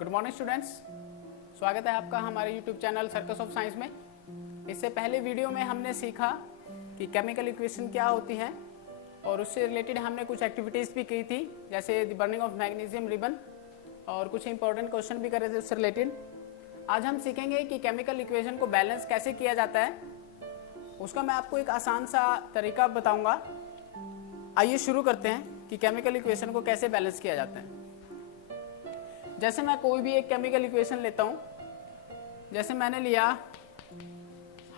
Good morning students, स्वागत है आपका हमारे YouTube channel circus of science में। इससे पहले वीडियो में हमने सीखा कि केमिकल इक्वेशन क्या होती है और उससे रिलेटेड हमने कुछ एक्टिविटीज़ भी की थी, जैसे the burning of magnesium ribbon, और कुछ इंपॉर्टेंट क्वेश्चन भी करे थे उससे रिलेटेड। आज हम सीखेंगे कि केमिकल इक्वेशन को बैलेंस कैसे किया जाता है। उसका मैं आपको एक आसान सा तरीका बताऊँगा। आइए शुरू करते हैं कि केमिकल इक्वेशन को कैसे बैलेंस किया जाता है। जैसे मैं कोई भी एक केमिकल इक्वेशन लेता हूँ, जैसे मैंने लिया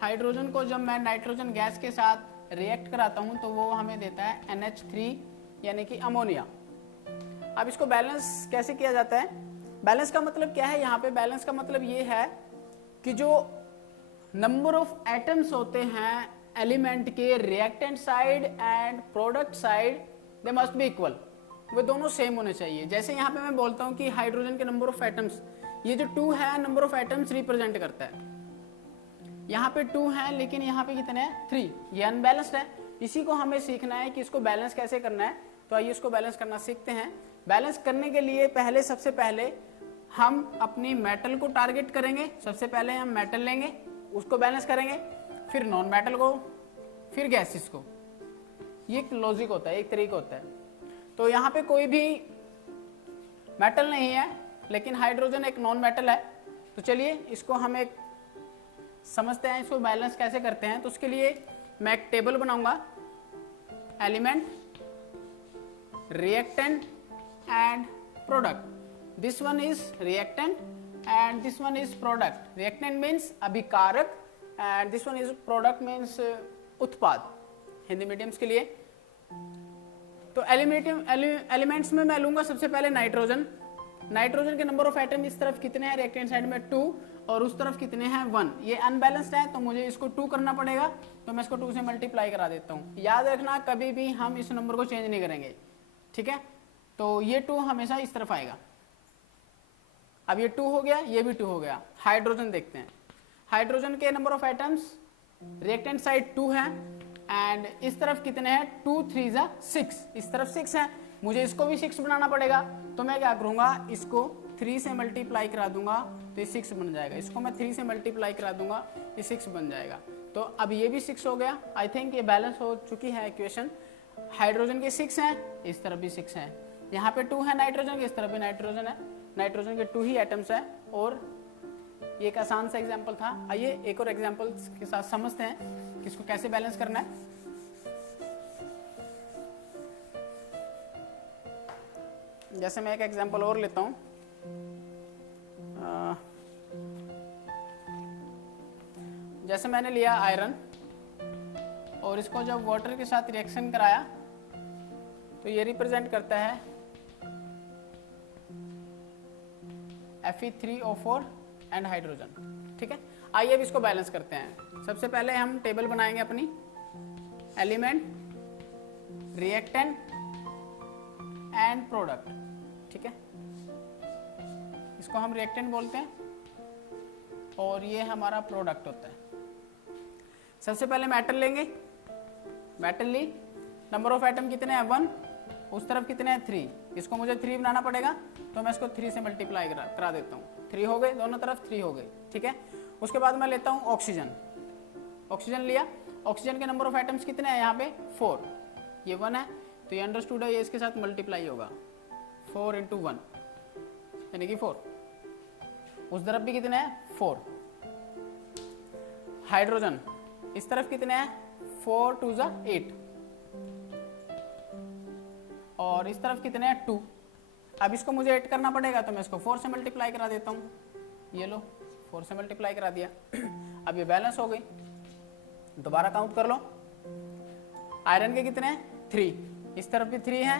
हाइड्रोजन को, जब मैं नाइट्रोजन गैस के साथ रिएक्ट कराता हूँ तो वो हमें देता है NH3 यानी कि अमोनिया। अब इसको बैलेंस कैसे किया जाता है? बैलेंस का मतलब क्या है? यहाँ पे बैलेंस का मतलब ये है कि जो नंबर ऑफ एटम्स होते हैं एलिमेंट के reactant side and product side, they must be equal, वे दोनों सेम होने चाहिए। जैसे यहाँ पे मैं बोलता हूँ कि हाइड्रोजन के नंबर ऑफ एटम्स, ये जो 2 है नंबर ऑफ एटम्स रिप्रेजेंट करता है। यहाँ पे 2 है लेकिन यहाँ पे कितने हैं? 3। ये अनबैलेंस्ड है। इसी को हमें सीखना है कि इसको बैलेंस कैसे करना है। तो आइए इसको बैलेंस करना सीखते हैं। बैलेंस करने के लिए सबसे पहले हम अपनी मेटल को टारगेट करेंगे। सबसे पहले हम मेटल लेंगे, उसको बैलेंस करेंगे, फिर नॉन मेटल को, फिर गैसेस को। ये एक लॉजिक होता है, एक तरीका होता है। तो यहाँ पे कोई भी मेटल नहीं है लेकिन हाइड्रोजन एक नॉन मेटल है। तो चलिए इसको हम एक समझते हैं, इसको बैलेंस कैसे करते हैं। तो उसके लिए मैं एक टेबल बनाऊंगा, element, reactant and product. This one is reactant and this one is product. Reactant means अभिकारक and this one is product means उत्पाद, हिंदी मीडियम्स के लिए। तो एलिमेंट्स में मैं लूंगा सबसे पहले नाइट्रोजन। नाइट्रोजन के नंबर ऑफ एटम इस तरफ कितने हैं? रिएक्टेंट साइड में 2 और उस तरफ कितने हैं? 1। ये अनबैलेंस्ड है तो मुझे इसको 2 करना पड़ेगा, तो मैं इसको 2 से मल्टीप्लाई करा देता हूँ। याद रखना कभी भी हम इस नंबर को चेंज नहीं करेंगे, ठीक है? तो ये 2 हमेशा इस तरफ आएगा। अब ये 2 हो गया, ये भी 2 हो गया। हाइड्रोजन देखते हैं। हाइड्रोजन के number of atoms reactant side 2 है एंड इस तरफ कितने हैं? 2 3 जा 6। इस तरफ 6 है, मुझे इसको भी 6 बनाना पड़ेगा। तो मैं क्या करूंगा, इसको 3 से मल्टीप्लाई करा दूंगा तो ये 6 बन जाएगा। इसको मैं 3 से मल्टीप्लाई करा दूंगा, ये 6 बन जाएगा। तो अब ये भी 6 हो गया। आई थिंक ये बैलेंस हो चुकी है इक्वेशन। हाइड्रोजन के 6 हैं, इस तरफ भी 6 हैं। यहाँ पे 2 है नाइट्रोजन के, इस तरफ भी नाइट्रोजन है। नाइट्रोजन के 2 ही एटम्स है। और ये एक आसान सा एग्जाम्पल था। आइए एक और एग्जाम्पल के साथ समझते हैं कि इसको कैसे बैलेंस करना है। जैसे मैं एक एग्जांपल और लेता हूं। जैसे मैंने लिया आयरन और इसको जब वाटर के साथ रिएक्शन कराया तो ये रिप्रेजेंट करता है Fe3O4 एंड हाइड्रोजन, ठीक है? आइए अब इसको बैलेंस करते हैं। सबसे पहले हम टेबल बनाएंगे अपनी, एलिमेंट, रिएक्टेंट एंड प्रोडक्ट, ठीक है? इसको हम रिएक्टेंट बोलते हैं और ये हमारा प्रोडक्ट होता है। सबसे पहले मेटल लेंगे, मेटल ली, नंबर ऑफ एटम कितने हैं? 1, उस तरफ कितने हैं? 3। इसको मुझे 3 बनाना पड़ेगा तो मैं इसको 3 से मल्टीप्लाई करा देता हूँ। 3 हो गए, दोनों तरफ 3 हो गए, ठीक है? उसके बाद मैं लेता हूँ ऑक्सीजन। ऑक्सीजन लिया, ऑक्सीजन के नंबर ऑफ एटम्स कितने हैं? यहाँ पे 4, ये 1 है तो ये अंडरस्टूड है, ये इसके साथ मल्टीप्लाई होगा। 4 × 1 यानी कि 4। उस तरफ भी कितने हैं? 4। हाइड्रोजन इस तरफ कितने हैं? 4 × 2 = 8 और इस तरफ कितने हैं? 2। अब इसको मुझे 8 करना पड़ेगा तो मैं इसको 4 से मल्टीप्लाई करा देता हूँ। ये लो, 4 से मल्टीप्लाई करा दिया। अब ये बैलेंस हो गई। दोबारा काउंट कर लो। आयरन के कितने हैं? 3। इस तरफ भी 3 है,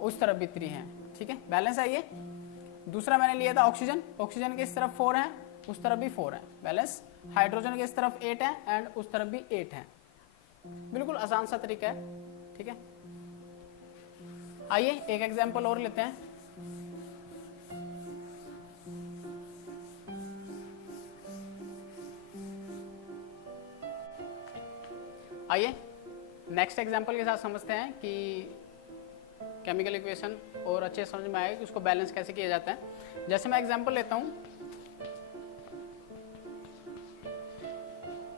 उस तरफ भी 3 है, ठीक है? बैलेंस है ये। दूसरा मैंने लिया था ऑक्सीजन। ऑक्सीजन के इस तरफ 4 है, उस तरफ भी 4 है, बैलेंस। हाइड्रोजन के इस तरफ 8 है एंड उस तरफ भी 8 है। बिल्कुल आसान सा तरीका है, ठीक है? आइए एक एग्जांपल और लेते हैं। आइए नेक्स्ट एग्जांपल के साथ समझते हैं कि केमिकल इक्वेशन और अच्छे समझ में आएगा कि उसको बैलेंस कैसे किया जाता है। जैसे मैं एग्जांपल लेता हूँ,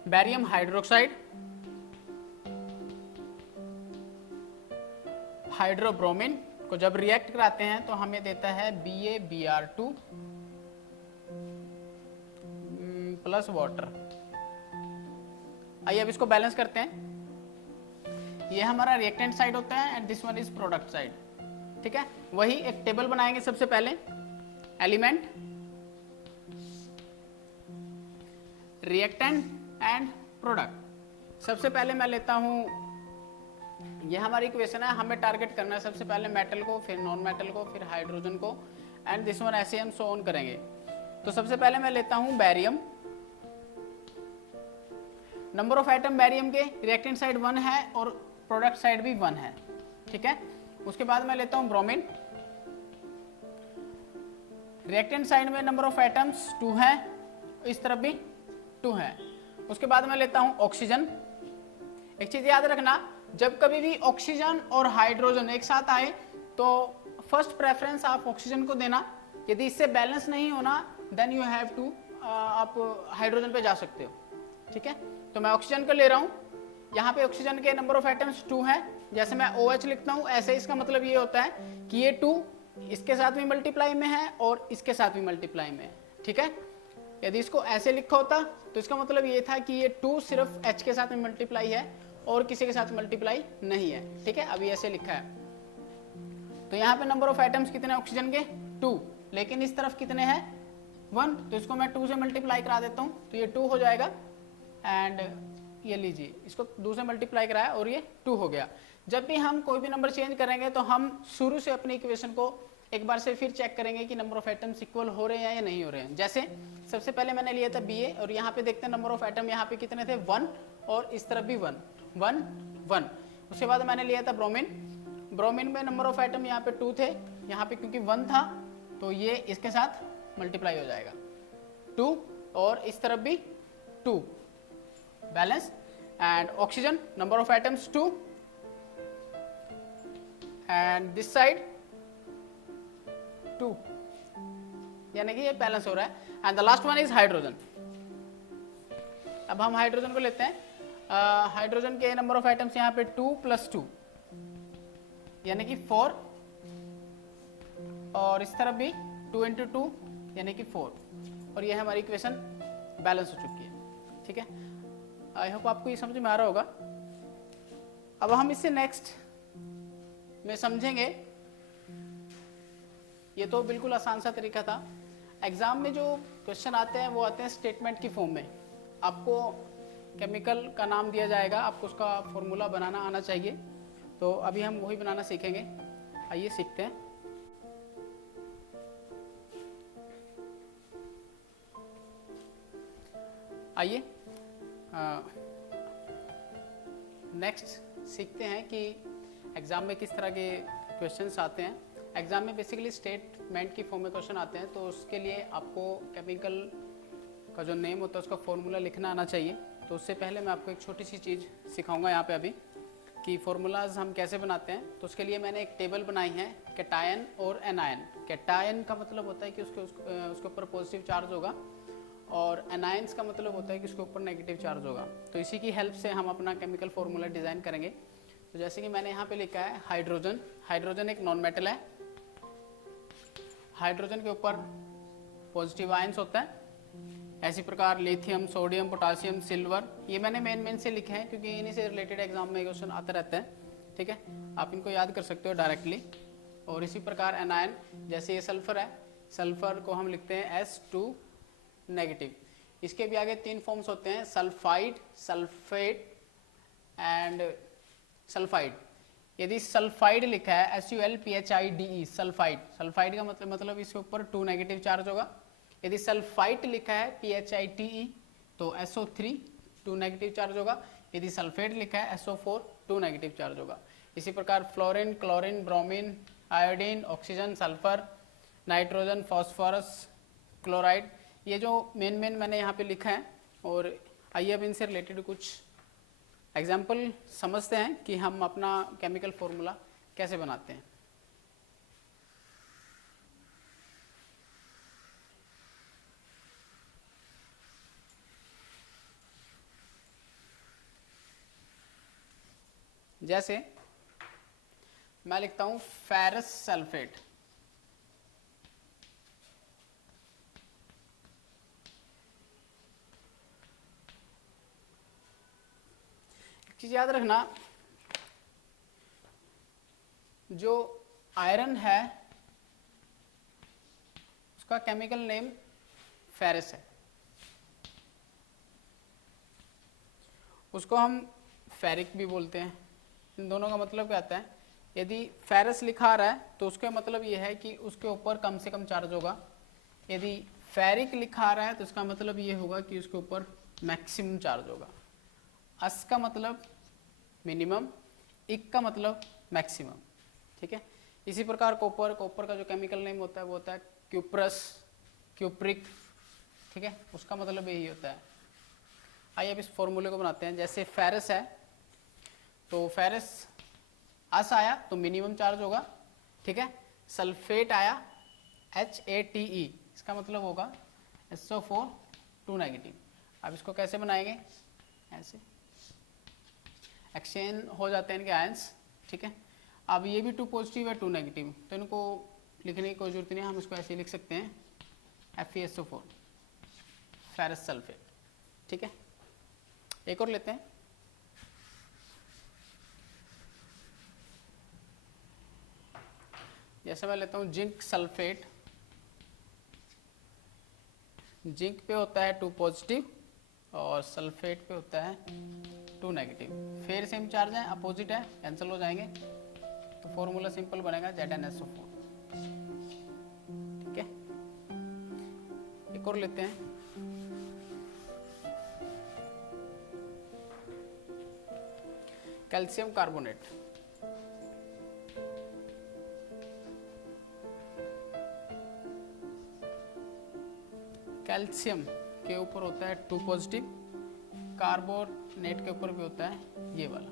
बैरियम हाइड्रोक्साइड, हाइड्रोब्रोमीन को जब रिएक्ट कराते हैं तो हमें देता है BaBr2 प्लस वाटर। आइए अब इसको बैलेंस करते हैं। ये हमारा रिएक्टेंट साइड होता है and this one is product side, ठीक है। वही एक टेबल बनाएंगे सबसे पहले, एलिमेंट, रिएक्टेंट एंड प्रोडक्ट। सबसे पहले मैं लेता हूं, ये हमारी इक्वेशन है, हमें टारगेट करना है सबसे पहले मेटल को, फिर नॉन मेटल को, फिर हाइड्रोजन को एंड दिस वन, ऐसे हम सो ऑन करेंगे। तो सबसे पहले मैं लेता हूं barium. Number of atom barium के रिएक्टेंट साइड 1 है और प्रोडक्ट साइड भी 1 है, ठीक है। उसके बाद मैं लेता हूं ब्रोमीन। रिएक्टेंट साइड में नंबर ऑफ एटम्स 2 है, इस तरफ भी 2 है। उसके बाद मैं लेता हूं ऑक्सीजन। एक चीज याद रखना, जब कभी भी ऑक्सीजन और हाइड्रोजन एक साथ आए तो फर्स्ट प्रेफरेंस आप ऑक्सीजन को देना। यदि इससे बैलेंस नहीं होना देन यू हैव टू, आप हाइड्रोजन पे जा सकते हो, ठीक है। तो मैं ऑक्सीजन को ले रहा हूं, यहाँ पे ऑक्सीजन के नंबर ऑफ एटम्स 2 है। जैसे मैं OH लिखता हूं, ऐसे इसका मतलब ये होता है कि ये 2 इसके साथ भी मल्टीप्लाई में है और इसके साथ भी मल्टीप्लाई में है, ठीक है। यदि इसको ऐसे लिखा होता तो इसका मतलब ये था कि ये 2 सिर्फ H के साथ में मल्टीप्लाई है और किसी के साथ मल्टीप्लाई नहीं है, ठीक है। अभी ऐसे लिखा है। तो यहाँ पे नंबर ऑफ एटम्स कितने ऑक्सीजन के 2, लेकिन इस तरफ कितने हैं 1, तो इसको मैं 2 से मल्टीप्लाई करा देता हूँ तो ये 2 हो जाएगा एंड ये लीजिए इसको 2 से मल्टीप्लाई कराया और ये 2 हो गया। जब भी हम कोई भी नंबर चेंज करेंगे तो हम शुरू से अपनी इक्वेशन को एक बार से फिर चेक करेंगे कि नंबर ऑफ एटम्स इक्वल हो रहे हैं या नहीं हो रहे हैं। जैसे सबसे पहले मैंने लिया था Ba और यहाँ पे देखते हैं नंबर ऑफ एटम यहाँ पे कितने थे 1 और इस तरफ भी 1 1 1। उसके बाद मैंने लिया था ब्रोमीन। ब्रोमीन में नंबर ऑफ एटम यहाँ पे 2 थे, यहाँ पे क्योंकि 1 था तो ये इसके साथ मल्टीप्लाई हो जाएगा 2 और इस तरफ भी 2, balance. And oxygen number of atoms 2 and this side 2, यानी कि ये बैलेंस हो रहा है। And the last one is hydrogen. अब हम हाइड्रोजन को लेते हैं। हाइड्रोजन के नंबर ऑफ एटम्स यहाँ पे 2 + 2 यानी कि 4 और इस तरफ भी 2 × 2 यानी कि 4 और ये हमारी इक्वेशन बैलेंस हो चुकी है, ठीक है। आई होप आपको ये समझ में आ रहा होगा। अब हम इससे नेक्स्ट में समझेंगे। ये तो बिल्कुल आसान सा तरीका था। एग्जाम में जो क्वेश्चन आते हैं वो आते हैं स्टेटमेंट की फॉर्म में। आपको केमिकल का नाम दिया जाएगा, आपको उसका फॉर्मूला बनाना आना चाहिए। तो अभी हम वही बनाना सीखेंगे। आइए सीखते हैं। आइए नेक्स्ट सीखते हैं कि एग्जाम में किस तरह के क्वेश्चंस आते हैं। एग्जाम में बेसिकली स्टेटमेंट की फॉर्म में क्वेश्चन आते हैं, तो उसके लिए आपको केमिकल का जो नेम होता है उसका फॉर्मूला लिखना आना चाहिए। तो उससे पहले मैं आपको एक छोटी सी चीज़ सिखाऊंगा यहाँ पे अभी कि फार्मूलाज हम कैसे बनाते हैं। तो उसके लिए मैंने एक टेबल बनाई है, कैटायन और एनायन। कैटायन का मतलब होता है कि उसके ऊपर पॉजिटिव चार्ज होगा और एनायंस का मतलब होता है कि उसके ऊपर नेगेटिव चार्ज होगा। तो इसी की हेल्प से हम अपना केमिकल फार्मूला डिज़ाइन करेंगे। तो जैसे कि मैंने यहाँ पे लिखा है हाइड्रोजन। हाइड्रोजन एक नॉन मेटल है। हाइड्रोजन के ऊपर पॉजिटिव आयंस होता है। ऐसी प्रकार लिथियम, सोडियम, पोटासियम, सिल्वर, ये मैंने मेन से लिखे हैं क्योंकि इन्हीं से रिलेटेड एग्जाम में क्वेश्चन आता रहता है, ठीक है। आप इनको याद कर सकते हो डायरेक्टली। और इसी प्रकार एनायन, जैसे ये सल्फर है, सल्फर को हम लिखते हैं S2 नेगेटिव। इसके भी आगे 3 फॉर्म्स होते हैं, सल्फाइड, सल्फेट एंड सल्फाइड। यदि सल्फाइड लिखा है SULPHIDE, सल्फाइड, सल्फाइड का मतलब इसके ऊपर 2 नेगेटिव चार्ज होगा। यदि सल्फाइट लिखा है PHITE तो SO3 2 नेगेटिव चार्ज होगा। यदि सल्फेट लिखा है SO4 2 नेगेटिव चार्ज होगा। इसी प्रकार fluorine, chlorine, bromine, iodine, oxygen, sulphur, nitrogen, phosphorus, chloride, ये जो मेन मैंने यहाँ पे लिखा है। और आइए अब इनसे रिलेटेड कुछ एग्जाम्पल समझते हैं कि हम अपना केमिकल फॉर्मूला कैसे बनाते हैं। जैसे मैं लिखता हूं फेरस सल्फेट, एक चीज याद रखना, जो आयरन है उसका केमिकल नेम फेरस है, उसको हम फेरिक भी बोलते हैं। इन दोनों का मतलब क्या आता है, यदि फेरस लिखा आ रहा है तो उसका मतलब यह है कि उसके ऊपर कम से कम चार्ज होगा, यदि फेरिक लिखा आ रहा है तो इसका मतलब ये होगा कि उसके ऊपर मैक्सिमम चार्ज होगा। अस का मतलब मिनिमम, इक का मतलब मैक्सिमम, ठीक है। इसी प्रकार कॉपर का जो केमिकल नेम होता है वो होता है क्यूप्रस, क्यूप्रिक, ठीक है, उसका मतलब यही होता है। आइए अब इस फॉर्मूले को बनाते हैं। जैसे फेरस है तो फेरस अस आया तो मिनिमम चार्ज होगा, ठीक है। सल्फेट आया HATE, इसका मतलब होगा SO4 2 नेगेटिव। अब इसको कैसे बनाएंगे, ऐसे एक्सचेंज हो जाते हैं इनके आयंस, ठीक है। अब ये भी 2 पॉजिटिव है 2 नेगेटिव, तो इनको लिखने की कोई जरूरत नहीं है, हम इसको ऐसे लिख सकते हैं FeSO4 फेरस सल्फेट, ठीक है। एक और लेते हैं, जैसे मैं लेता हूं जिंक सल्फेट, जिंक पे होता है 2 पॉजिटिव और सल्फेट पे होता है 2 नेगेटिव, फिर सेम चार्ज है, अपोजिट है, कैंसिल हो जाएंगे, तो फॉर्मूला सिंपल बनेगा ZnSO4, ठीक है। एक और लेते हैं, कैल्शियम कार्बोनेट, कैल्शियम के ऊपर होता है 2 पॉजिटिव, कार्बोनेट के ऊपर भी होता है ये वाला।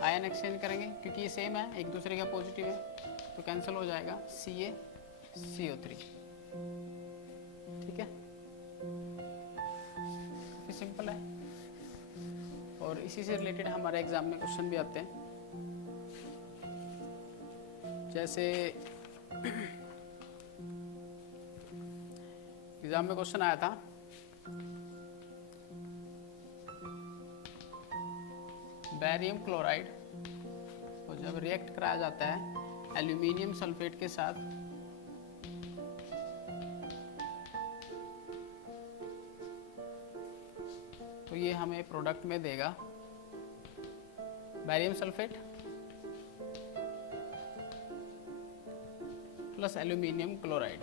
आयन एक्सचेंज करेंगे क्योंकि ये सेम है, एक दूसरे का पॉजिटिव है, तो कैंसिल हो जाएगा CaCO3, ठीक है। काफी सिंपल है और इसी से रिलेटेड हमारे एग्जाम में क्वेश्चन भी आते हैं। जैसे एग्जाम में क्वेश्चन आया था, बैरियम क्लोराइड को जब रिएक्ट कराया जाता है एल्यूमिनियम सल्फेट के साथ, तो ये हमें प्रोडक्ट में देगा barium sulphate plus aluminium chloride,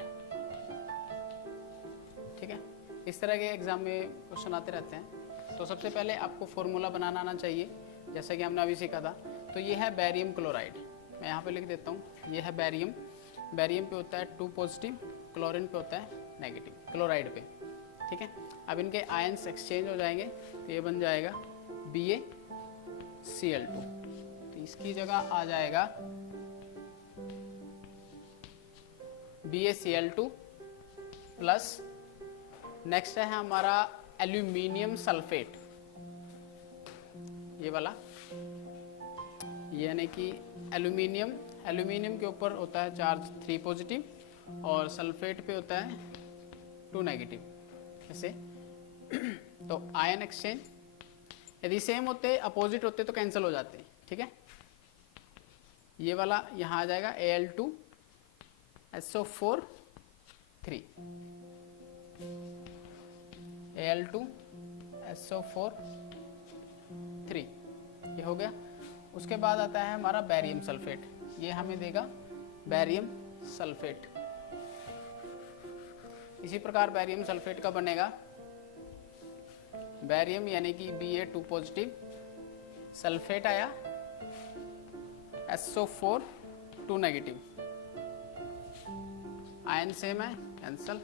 ठीक है। इस तरह के एग्जाम में क्वेश्चन आते रहते हैं। तो सबसे पहले आपको फॉर्मूला बनाना आना चाहिए, जैसा कि हमने अभी सीखा था। तो ये है बैरियम क्लोराइड, मैं यहाँ पे लिख देता हूँ, ये है बैरियम, बैरियम पे होता है 2 पॉजिटिव, क्लोरीन पे होता है नेगेटिव, क्लोराइड पे, ठीक है। अब इनके आयंस एक्सचेंज हो जाएंगे तो ये बन जाएगा BaCl2, तो इसकी जगह आ जाएगा BaCl2 प्लस नेक्स्ट है हमारा एल्यूमिनियम सल्फेट, ये वाला, यानी कि एल्यूमिनियम के ऊपर होता है चार्ज 3 पॉजिटिव और सल्फेट पे होता है 2 नेगेटिव, ऐसे। तो आयन एक्सचेंज यदि सेम होते अपोजिट होते तो कैंसिल हो जाते, ठीक है। ये वाला यहाँ आ जाएगा Al2SO4 3, Al2SO4 3, ये हो गया। उसके बाद आता है हमारा बैरियम सल्फेट, ये हमें देगा बैरियम सल्फेट। इसी प्रकार बैरियम सल्फेट का बनेगा बैरियम यानी कि Ba2 पॉजिटिव, सल्फेट आया SO4 2 नेगेटिव, आयन सेम है, कैंसल,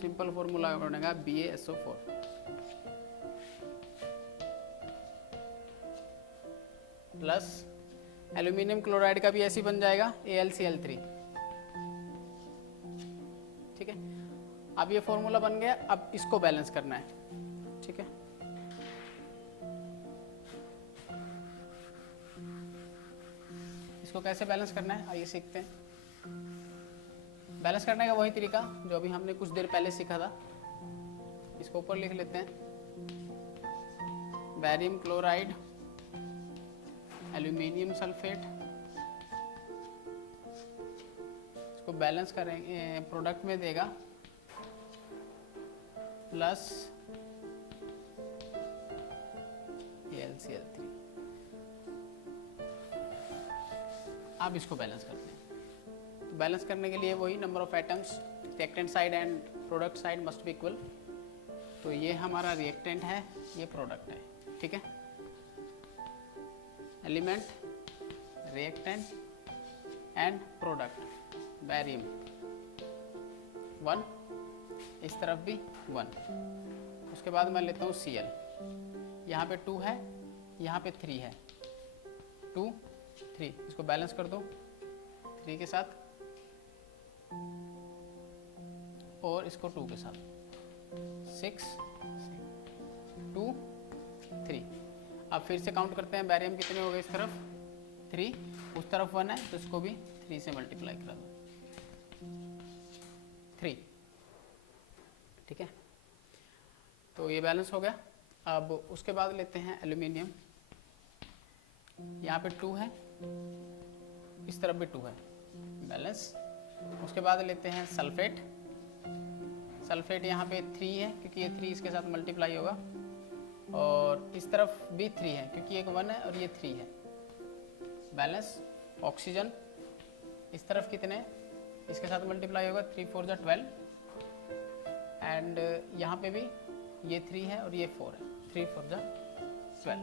सिंपल फॉर्मूला बनेगा BaSO4 प्लस एल्यूमिनियम क्लोराइड का भी ऐसे बन जाएगा AlCl3, ठीक है। अब ये फॉर्मूला बन गया, अब इसको बैलेंस करना है, ठीक है। इसको कैसे बैलेंस करना है आइए सीखते हैं। बैलेंस करने का वही तरीका जो अभी हमने कुछ देर पहले सीखा था। इसको ऊपर लिख लेते हैं, बैरियम क्लोराइड एल्यूमिनियम सल्फेट। इसको बैलेंस करेंगे, प्रोडक्ट में देगा प्लस AlCl3। अब इसको बैलेंस करते हैं। तो बैलेंस करने के लिए वही number of atoms, reactant side and product side must be equal. तो ये हमारा रिएक्टेंट है, ये प्रोडक्ट है, ठीक है। Element, reactant and product, barium 1, इस तरफ भी 1। उसके बाद मैं लेता हूँ Cl, यहाँ पे 2 है, यहाँ पे 3 है, 2 3, इसको बैलेंस कर दो 3 के साथ और इसको 2 के साथ, 6 2 3। अब फिर से काउंट करते हैं बैरियम कितने हो गए, इस तरफ 3, उस तरफ 1 है तो इसको भी 3 से मल्टीप्लाई करा दो, 3, ठीक है। तो ये बैलेंस हो गया। अब उसके बाद लेते हैं एल्यूमिनियम, यहाँ पे 2 है, इस तरफ भी 2 है, बैलेंस। उसके बाद लेते हैं सल्फेट, सल्फेट यहाँ पे 3 है क्योंकि ये 3 इसके साथ मल्टीप्लाई होगा, और इस तरफ भी 3 है क्योंकि एक 1 है और ये 3 है, बैलेंस। ऑक्सीजन इस तरफ कितने, इसके साथ मल्टीप्लाई होगा, 3 4 जा 12, एंड यहाँ पे भी ये 3 है और ये 4 है, 3 4 जा 12।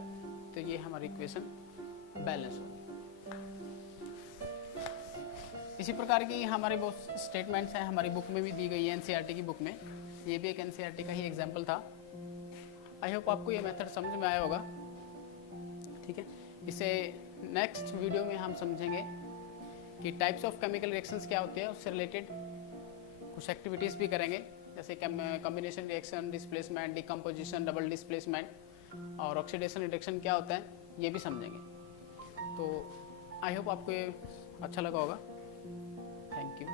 तो ये हमारी इक्वेशन बैलेंस होगी। इसी प्रकार की हमारे बहुत स्टेटमेंट्स हैं, हमारी बुक में भी दी गई है, एनसीईआरटी की बुक में। ये भी एक एनसीईआरटी का ही एग्जाम्पल था। आई होप आपको ये मेथड समझ में आया होगा, ठीक है। इसे नेक्स्ट वीडियो में हम समझेंगे कि टाइप्स ऑफ केमिकल रिएक्शंस क्या होते हैं, उससे रिलेटेड कुछ एक्टिविटीज़ भी करेंगे, जैसे combination reaction, displacement, decomposition, double displacement और ऑक्सीडेशन रिडक्शन क्या होता है, ये भी समझेंगे। तो आई होप आपको ये अच्छा लगा होगा। Thank you.